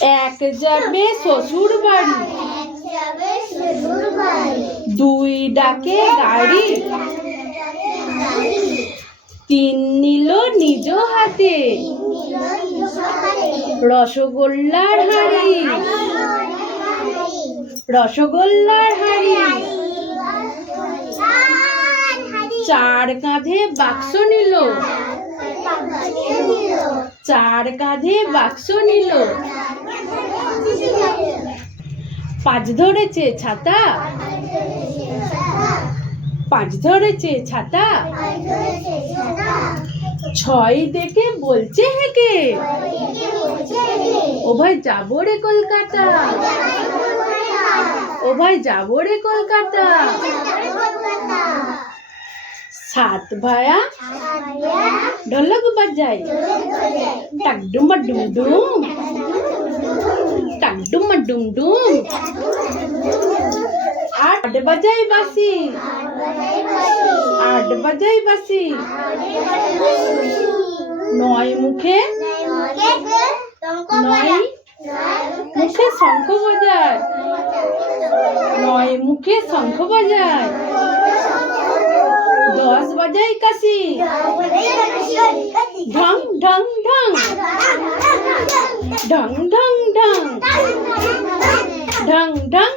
এক যাবে শ্বশুর বাড়ি। দুই ডাকে গাড়ি। তিন নিল নিজ হাতে। রসগোল্লার হাড়ি। রসগোল্লার হাড়ি। চার কাঁধে বাক্স নিল। চার কাঁধে বাক্স নিল। পাঁচ ধরেছে ছাতা। পাঁচ ধরেছে ছাতা। ছয় দেখে বলছে হেকে। ও ভাই, যাব রে কলকাতা। ও ভাই, যাব রে কলকাতা। সাত ভায়া, ঢোলক বাজাই টাক ডুমা ডুম ডুম। টাক ডুমা ডুম আট বাজাই বাসি আট বাজাই বাসি নয় মুখে নয় মুখে শঙ্খ বাজায়। নয় মুখে শঙ্খ বাজায়। বাজাই কাশি। ঢং ঢং। ঢং ঢং ঢং। ঢং ঢং ঢং।